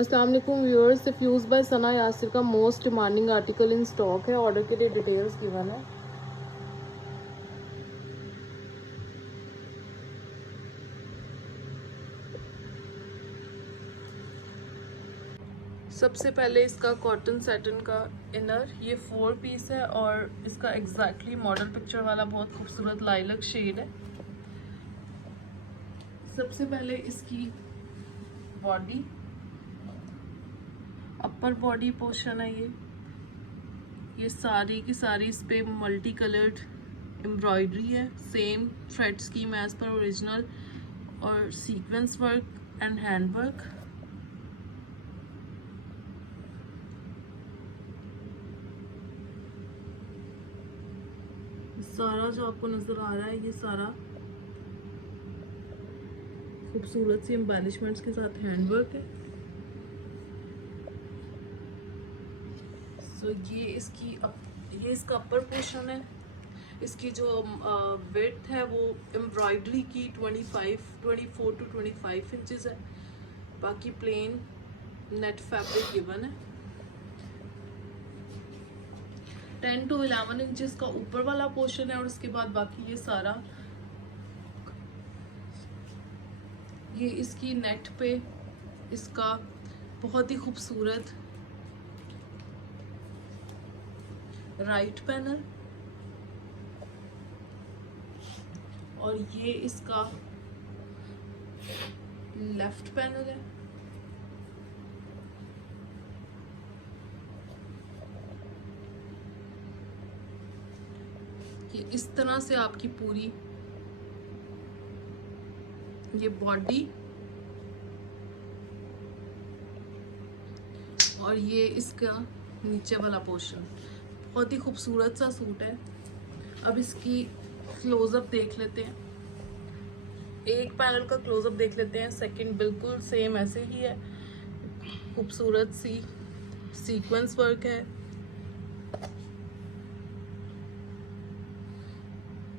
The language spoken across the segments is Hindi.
अस्सलाम वालेकुम व्यूअर्स, फ्यूज बाय सना यासिर का most demanding article in stock है। ऑर्डर के लिए डिटेल्स गिवन है। सबसे पहले इसका कॉटन सैटिन का इनर, ये 4 पीस है और इसका एग्जैक्टली मॉडल पिक्चर वाला बहुत खूबसूरत लाइलक शेड है। सबसे पहले इसकी बॉडी, अपर बॉडी पोर्शन है ये सारी की सारी इस पे मल्टी कलर्ड एम्ब्रॉयडरी है, same thread scheme as per original और sequence work and hand work. सारा जो आपको नजर आ रहा है ये सारा खूबसूरत सी एम्बेलिशमेंट्स के साथ हैंड वर्क है। सो ये इसका अपर पोर्शन है। इसकी जो विड्थ है वो एम्ब्रॉयडरी की 24 टू 25 इंचेस है। बाकी प्लेन नेट फैब्रिक गिवन है। 10 टू 11 इंचेस का ऊपर वाला पोर्शन है और उसके बाद बाकी ये सारा, ये इसकी नेट पे इसका बहुत ही खूबसूरत राइट पैनल और ये इसका लेफ्ट पैनल है। ये इस तरह से आपकी पूरी ये बॉडी और ये इसका नीचे वाला पोर्शन, बहुत ही खूबसूरत सा सूट है। अब इसकी क्लोजअप देख लेते हैं, एक पैनल का क्लोजअप देख लेते हैं। सेकंड बिल्कुल सेम ऐसे ही है, खूबसूरत सी सीक्वेंस वर्क है,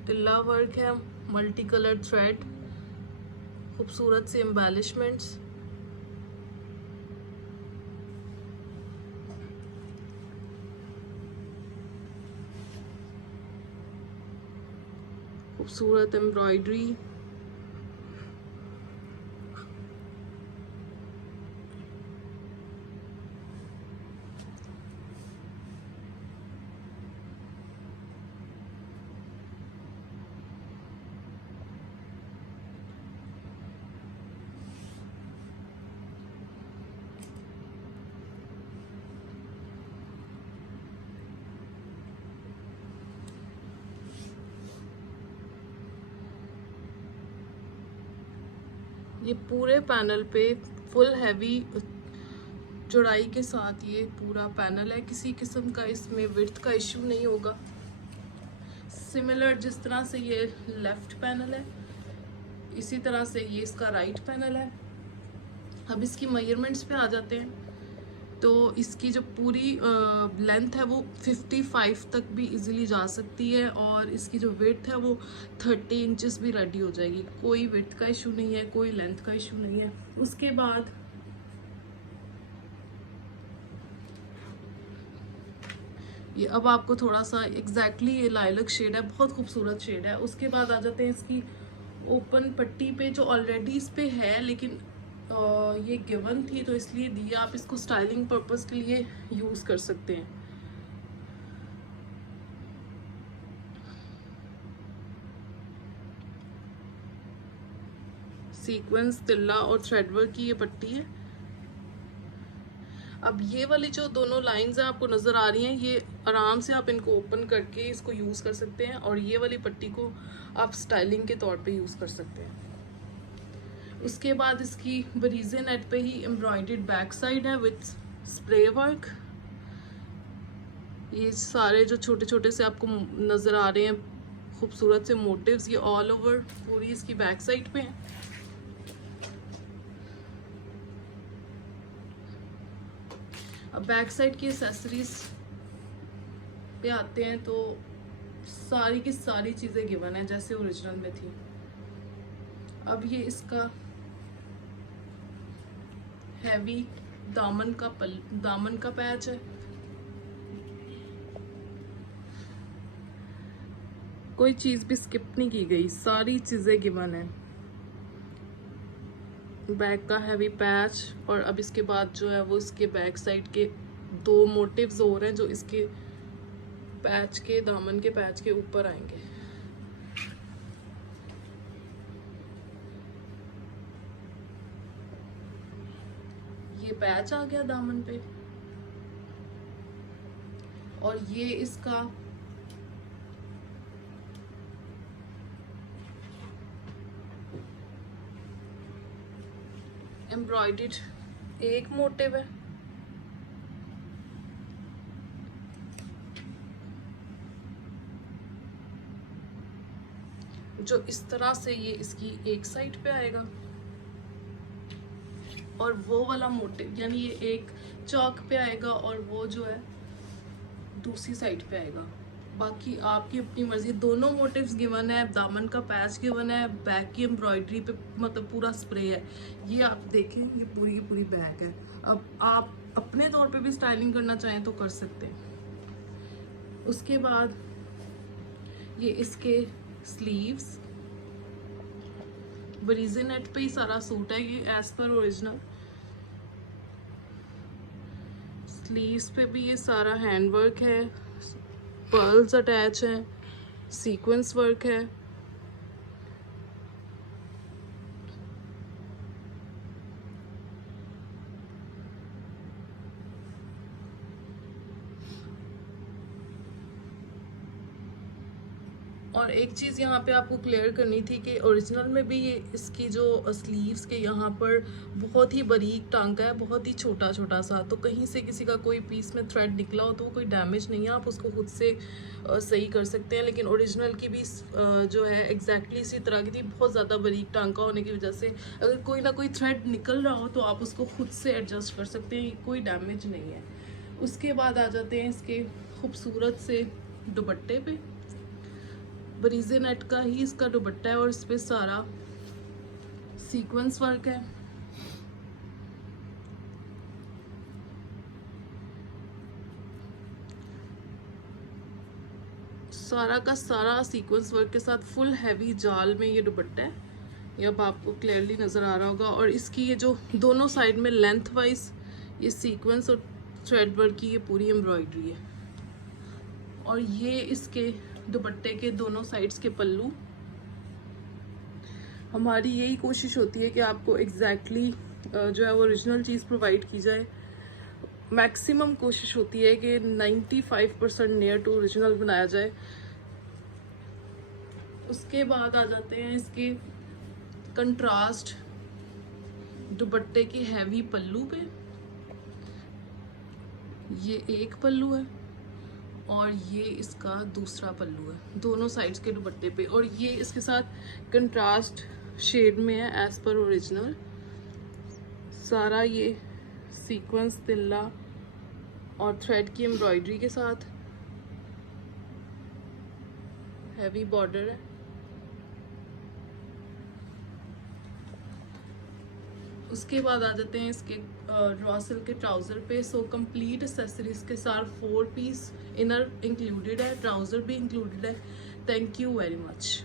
तिल्ला वर्क है, मल्टी कलर थ्रेड, खूबसूरत सी एम्बेलिशमेंट्स। खूबसूरत एम्ब्रॉयडरी, ये पूरे पैनल पे फुल हैवी चौड़ाई के साथ ये पूरा पैनल है। किसी किस्म का इसमें विड्थ का इश्यू नहीं होगा। सिमिलर जिस तरह से ये लेफ्ट पैनल है, इसी तरह से ये इसका राइट पैनल है। अब इसकी मेजरमेंट्स पे आ जाते हैं। तो इसकी जो पूरी लेंथ है वो 55 तक भी इजीली जा सकती है और इसकी जो विड्थ है वो 30 इंचेस भी रेडी हो जाएगी। कोई विड्थ का इशू नहीं है, कोई लेंथ का इशू नहीं है। उसके बाद ये अब आपको थोड़ा सा एग्जैक्टली ये लाइलक शेड है, बहुत खूबसूरत शेड है। उसके बाद आ जाते हैं इसकी ओपन पट्टी पे, जो ऑलरेडी इस पे है लेकिन ये गिवन थी तो इसलिए दिया। आप इसको स्टाइलिंग पर्पस के लिए यूज कर सकते हैं। सीक्वेंस, तिल्ला और थ्रेडवर्क की ये पट्टी है। अब ये वाली जो दोनों लाइंस हैं आपको नजर आ रही हैं, ये आराम से आप इनको ओपन करके इसको यूज कर सकते हैं और ये वाली पट्टी को आप स्टाइलिंग के तौर पे यूज कर सकते हैं। उसके बाद इसकी बरीजे नेट पे ही एम्ब्रॉयडर्ड बैक साइड है विथ स्प्रे वर्क। ये सारे जो छोटे छोटे से आपको नजर आ रहे हैं खूबसूरत से मोटिव्स, ये ऑल ओवर पूरी इसकी बैक साइड पे हैं। अब बैक साइड की एक्सेसरीज पे आते हैं तो सारी की सारी चीजें गिवन है जैसे ओरिजिनल में थी। अब ये इसका हैवी दामन का पैच है। कोई चीज भी स्किप नहीं की गई, सारी चीजें गिवन है। बैक का हैवी पैच, और अब इसके बाद जो है वो इसके बैक साइड के 2 मोटिव्स और हैं जो इसके पैच के, दामन के पैच के ऊपर आएंगे। ये पैच आ गया दामन पे, और ये इसका एम्ब्रॉयडर्ड एक मोटिव है। जो इस तरह से ये इसकी एक साइड पे आएगा, और वो वाला मोटिव यानी ये एक चौक पे आएगा और वो जो है दूसरी साइड पे आएगा। बाकी आपकी अपनी मर्जी। दोनों मोटिव्स गिवन है, दामन का पैच गिवन है, बैक की एम्ब्रॉयडरी पे मतलब पूरा स्प्रे है। ये आप देखें, ये पूरी की पूरी बैक है। अब आप अपने तौर पे भी स्टाइलिंग करना चाहें तो कर सकते हैं। उसके बाद ये इसके स्लीव्स, बरीजे नेट पे ही सारा सूट है ये एज पर ओरिजिनल। स्लीव्स पे भी ये सारा हैंड वर्क है, पर्ल्स अटैच हैं, सीक्वेंस वर्क है। और एक चीज़ यहाँ पे आपको क्लियर करनी थी कि ओरिजिनल में भी ये इसकी जो स्लीव्स के यहाँ पर बहुत ही बारीक टांका है, बहुत ही छोटा छोटा सा। तो कहीं से किसी का कोई पीस में थ्रेड निकला हो तो वो कोई डैमेज नहीं है, आप उसको खुद से सही कर सकते हैं। लेकिन ओरिजिनल की भी जो है एग्जैक्टली इसी तरह की थी, बहुत ज़्यादा बारीक टांका होने की वजह से अगर कोई ना कोई थ्रेड निकल रहा हो तो आप उसको खुद से एडजस्ट कर सकते हैं, कोई डैमेज नहीं है। उसके बाद आ जाते हैं इसके खूबसूरत से दुपट्टे पे। बरीजे नेट का ही इसका दुपट्टा है और इस पे सारा सीक्वेंस वर्क है। सारा का सारा सीक्वेंस वर्क के साथ फुल हैवी जाल में ये दुपट्टा है। ये अब आपको क्लियरली नज़र आ रहा होगा। और इसकी ये जो दोनों साइड में लेंथ वाइज ये सीक्वेंस और थ्रेड वर्क की ये पूरी एम्ब्रॉयडरी है। और ये इसके दुपट्टे के दोनों साइड्स के पल्लू। हमारी यही कोशिश होती है कि आपको एग्जैक्टली जो है वो ओरिजिनल चीज़ प्रोवाइड की जाए। मैक्सिमम कोशिश होती है कि 95% नियर टू ओरिजिनल बनाया जाए। उसके बाद आ जाते हैं इसके कंट्रास्ट दुपट्टे के हैवी पल्लू पे। ये एक पल्लू है और ये इसका दूसरा पल्लू है दोनों साइड्स के दुपट्टे पे। और ये इसके साथ कंट्रास्ट शेड में है एज पर ओरिजिनल। सारा ये सीक्वेंस तिल्ला और थ्रेड की एम्ब्रॉयडरी के साथ हैवी बॉर्डर है। उसके बाद आ जाते हैं इसके रॉ सिल्क के ट्राउज़र पे। सो कंप्लीट एक्सेसरीज के साथ 4 पीस इनर इंक्लूडेड है, ट्राउज़र भी इंक्लूडेड है। Thank you very much.